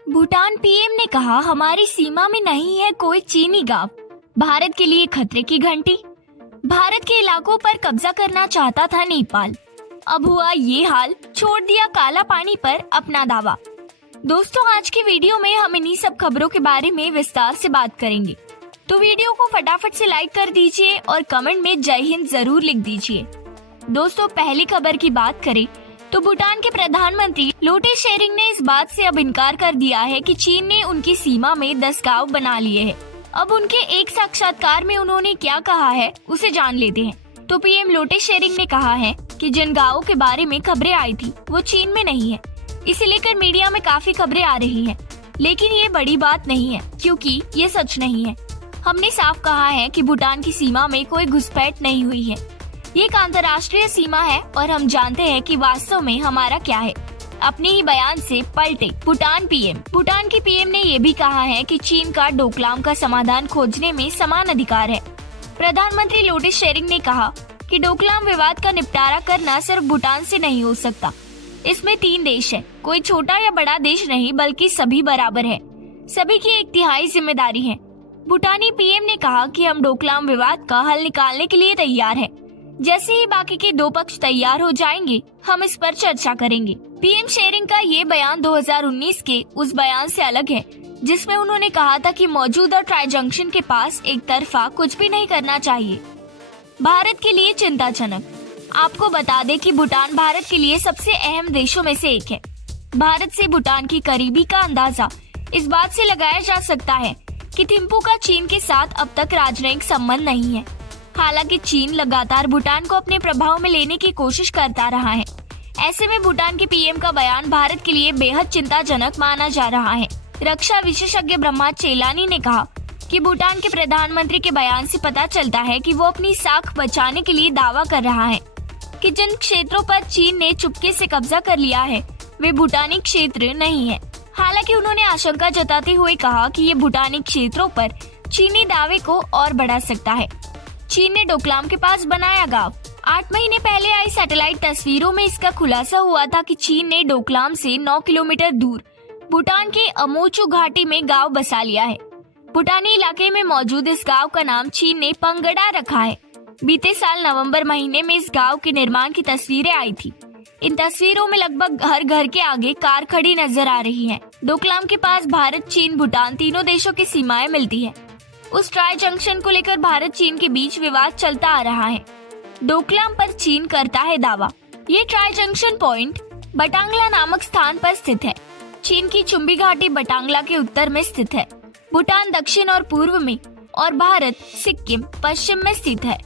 Bhutan PM ने कहा, हमारी सीमा में नहीं है कोई चीनी गांव। भारत के लिए खतरे की घंटी। भारत के इलाकों पर कब्जा करना चाहता था नेपाल। अब हुआ ये हाल, छोड़ दिया काला पानी पर अपना दावा। दोस्तों, आज की वीडियो में हम इन्हीं सब खबरों के बारे में विस्तार से बात करेंगे, तो वीडियो को फटाफट से लाइक कर दीजिए और कमेंट में जय हिंद जरूर लिख दीजिए। दोस्तों, पहली खबर की बात करें तो भूटान के प्रधानमंत्री लोटे शेरिंग ने इस बात से अब इनकार कर दिया है कि चीन ने उनकी सीमा में 10 गांव बना लिए हैं। अब उनके एक साक्षात्कार में उन्होंने क्या कहा है उसे जान लेते हैं। तो पीएम लोटे शेरिंग ने कहा है कि जिन गांवों के बारे में खबरें आई थी वो चीन में नहीं है। इसे लेकर मीडिया में काफी खबरें आ रही हैं, लेकिन ये बड़ी बात नहीं है क्योंकि ये सच नहीं है। हमने साफ कहा है कि भूटान की सीमा में कोई घुसपैठ नहीं हुई है। ये एक अंतर्राष्ट्रीय सीमा है और हम जानते हैं कि वास्तव में हमारा क्या है। अपने ही बयान से पलटे भूटान पीएम। भूटान की पीएम ने ये भी कहा है कि चीन का डोकलाम का समाधान खोजने में समान अधिकार है। प्रधानमंत्री लोटे शेरिंग ने कहा कि डोकलाम विवाद का निपटारा करना सिर्फ भूटान से नहीं हो सकता। इसमें 3 देश है, कोई छोटा या बड़ा देश नहीं बल्कि सभी बराबर है। सभी की 1/3 जिम्मेदारी है। भूटानी पीएम ने कहा कि हम डोकलाम विवाद का हल निकालने के लिए तैयार है। जैसे ही बाकी के 2 पक्ष तैयार हो जाएंगे हम इस पर चर्चा करेंगे। पीएम शेरिंग का ये बयान 2019 के उस बयान से अलग है जिसमें उन्होंने कहा था कि मौजूदा ट्राई जंक्शन के पास एक तरफा कुछ भी नहीं करना चाहिए। भारत के लिए चिंताजनक। आपको बता दें कि भूटान भारत के लिए सबसे अहम देशों में से एक है। भारत से भूटान की करीबी का अंदाजा इस बात से लगाया जा सकता है कि थिम्पू का चीन के साथ अब तक राजनयिक संबंध नहीं है। हालांकि चीन लगातार भूटान को अपने प्रभाव में लेने की कोशिश करता रहा है। ऐसे में भूटान के पीएम का बयान भारत के लिए बेहद चिंताजनक माना जा रहा है। रक्षा विशेषज्ञ ब्रह्मा चेलानी ने कहा कि भूटान के प्रधानमंत्री के बयान से पता चलता है कि वो अपनी साख बचाने के लिए दावा कर रहा है कि जिन क्षेत्रों पर चीन ने चुपके से कब्जा कर लिया है वे भूटानी क्षेत्र नहीं है। हालांकि उन्होंने आशंका जताते हुए कहा कि ये भूटानी क्षेत्रों पर चीनी दावे को और बढ़ा सकता है। चीन ने डोकलाम के पास बनाया गांव। 8 महीने पहले आई सैटेलाइट तस्वीरों में इसका खुलासा हुआ था कि चीन ने डोकलाम से 9 किलोमीटर दूर भूटान के अमोचू घाटी में गांव बसा लिया है। भूटानी इलाके में मौजूद इस गांव का नाम चीन ने पंगड़ा रखा है। बीते साल नवंबर महीने में इस गांव के निर्माण की तस्वीरें आई थी। इन तस्वीरों में लगभग हर घर के आगे कार खड़ी नजर आ रही है। डोकलाम के पास भारत, चीन, भूटान तीनों देशों की सीमाएं मिलती है। उस ट्राई जंक्शन को लेकर भारत चीन के बीच विवाद चलता आ रहा है। डोकलाम पर चीन करता है दावा। ये ट्राई जंक्शन पॉइंट बटांगला नामक स्थान पर स्थित है। चीन की चुम्बी घाटी बटांगला के उत्तर में स्थित है। भूटान दक्षिण और पूर्व में और भारत सिक्किम पश्चिम में स्थित है।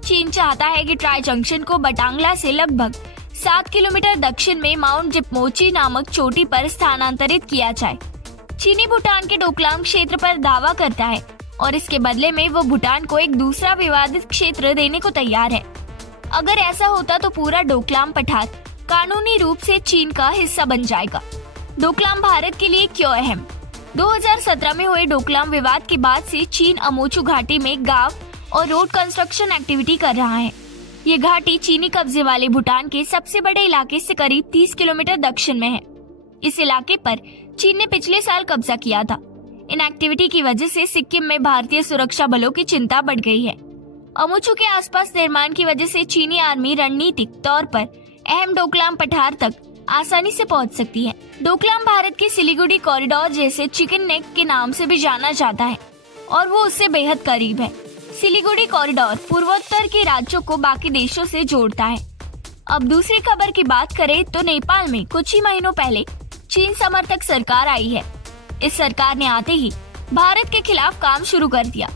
चीन चाहता है कि ट्राई जंक्शन को बटांगला से लगभग 7 किलोमीटर दक्षिण में माउंट जिपमोची नामक चोटी पर स्थानांतरित किया जाए। चीनी भूटान के डोकलाम क्षेत्र पर दावा करता है और इसके बदले में वो भूटान को एक दूसरा विवादित क्षेत्र देने को तैयार है। अगर ऐसा होता तो पूरा डोकलाम पठार कानूनी रूप से चीन का हिस्सा बन जाएगा। डोकलाम भारत के लिए क्यों अहम? 2017 में हुए डोकलाम विवाद के बाद से चीन अमोचू घाटी में गांव और रोड कंस्ट्रक्शन एक्टिविटी कर रहा है। ये घाटी चीनी कब्जे वाले भूटान के सबसे बड़े इलाके से करीब 30 किलोमीटर दक्षिण में है। इस इलाके पर चीन ने पिछले साल कब्जा किया था। इन एक्टिविटी की वजह से सिक्किम में भारतीय सुरक्षा बलों की चिंता बढ़ गई है। अमोचू के आसपास निर्माण की वजह से चीनी आर्मी रणनीतिक तौर पर अहम डोकलाम पठार तक आसानी से पहुंच सकती है। डोकलाम भारत के सिलीगुड़ी कॉरिडोर जैसे चिकन नेक के नाम से भी जाना जाता है और वो उससे बेहद करीब है। सिलीगुड़ी कॉरिडोर पूर्वोत्तर के राज्यों को बाकी देशों से जोड़ता है। अब दूसरी खबर की बात करें तो नेपाल में कुछ ही महीनों पहले चीन समर्थक सरकार आई है। इस सरकार ने आते ही भारत के खिलाफ काम शुरू कर दिया।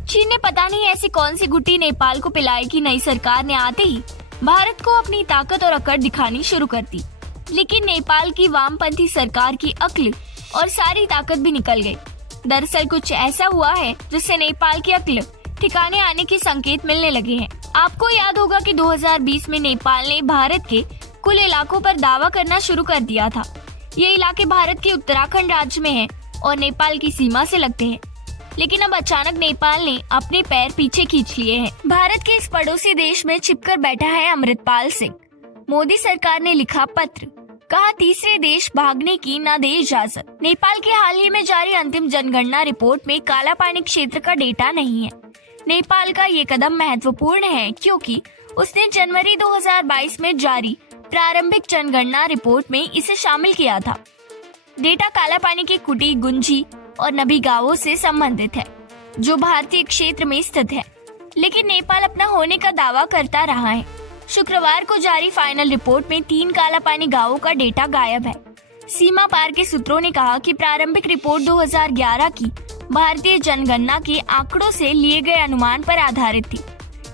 चीन ने पता नहीं ऐसी कौन सी गुट्टी नेपाल को पिलाई कि नई सरकार ने आते ही भारत को अपनी ताकत और अकड़ दिखानी शुरू कर दी। लेकिन नेपाल की वामपंथी सरकार की अक्ल और सारी ताकत भी निकल गई। दरअसल कुछ ऐसा हुआ है जिससे नेपाल की अक्ल ठिकाने आने के संकेत मिलने लगे हैं। आपको याद होगा कि 2020 में नेपाल ने भारत के कुल इलाकों पर दावा करना शुरू कर दिया था। ये इलाके भारत के उत्तराखंड राज्य में हैं और नेपाल की सीमा से लगते हैं। लेकिन अब अचानक नेपाल ने अपने पैर पीछे खींच लिए हैं। भारत के इस पड़ोसी देश में छिपकर बैठा है अमृतपाल सिंह। मोदी सरकार ने लिखा पत्र। कहा तीसरे देश भागने की न दे इजाजत। नेपाल के हाल ही में जारी अंतिम जनगणना रिपोर्ट में काला पानी क्षेत्र का डेटा नहीं है। नेपाल का ये कदम महत्वपूर्ण है क्योंकि उसने जनवरी 2022 में जारी प्रारंभिक जनगणना रिपोर्ट में इसे शामिल किया था। डेटा काला पानी के कुटी, गुंजी और नबी गांवों से संबंधित है जो भारतीय क्षेत्र में स्थित है, लेकिन नेपाल अपना होने का दावा करता रहा है। शुक्रवार को जारी फाइनल रिपोर्ट में 3 काला पानी गांवों का डेटा गायब है। सीमा पार के सूत्रों ने कहा कि प्रारंभिक रिपोर्ट 2011 की भारतीय जनगणना के आंकड़ों से लिए गए अनुमान पर आधारित थी,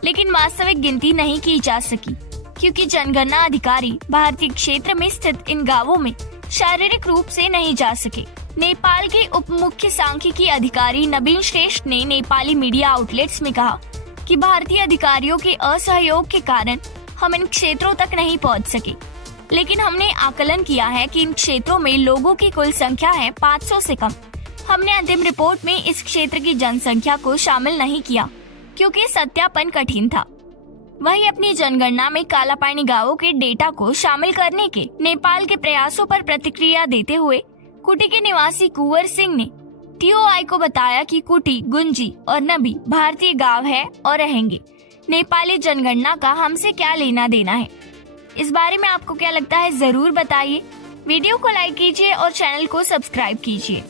लेकिन वास्तविक गिनती नहीं की जा सकी क्योंकि जनगणना अधिकारी भारतीय क्षेत्र में स्थित इन गांवों में शारीरिक रूप से नहीं जा सके। नेपाल के उप मुख्य सांख्यिकी अधिकारी नवीन श्रेष्ठ ने नेपाली मीडिया आउटलेट्स में कहा कि भारतीय अधिकारियों के असहयोग के कारण हम इन क्षेत्रों तक नहीं पहुंच सके, लेकिन हमने आकलन किया है कि इन क्षेत्रों में लोगों की कुल संख्या है 500 से कम। हमने अंतिम रिपोर्ट में इस क्षेत्र की जनसंख्या को शामिल नहीं किया क्योंकि सत्यापन कठिन था। वहीं अपनी जनगणना में काला पानी गांवों के डेटा को शामिल करने के नेपाल के प्रयासों पर प्रतिक्रिया देते हुए कुटी के निवासी कुंवर सिंह ने TOI को बताया कि कुटी, गुंजी और नबी भारतीय गांव है और रहेंगे। नेपाली जनगणना का हमसे क्या लेना देना है? इस बारे में आपको क्या लगता है, जरूर बताइए। वीडियो को लाइक कीजिए और चैनल को सब्सक्राइब कीजिए।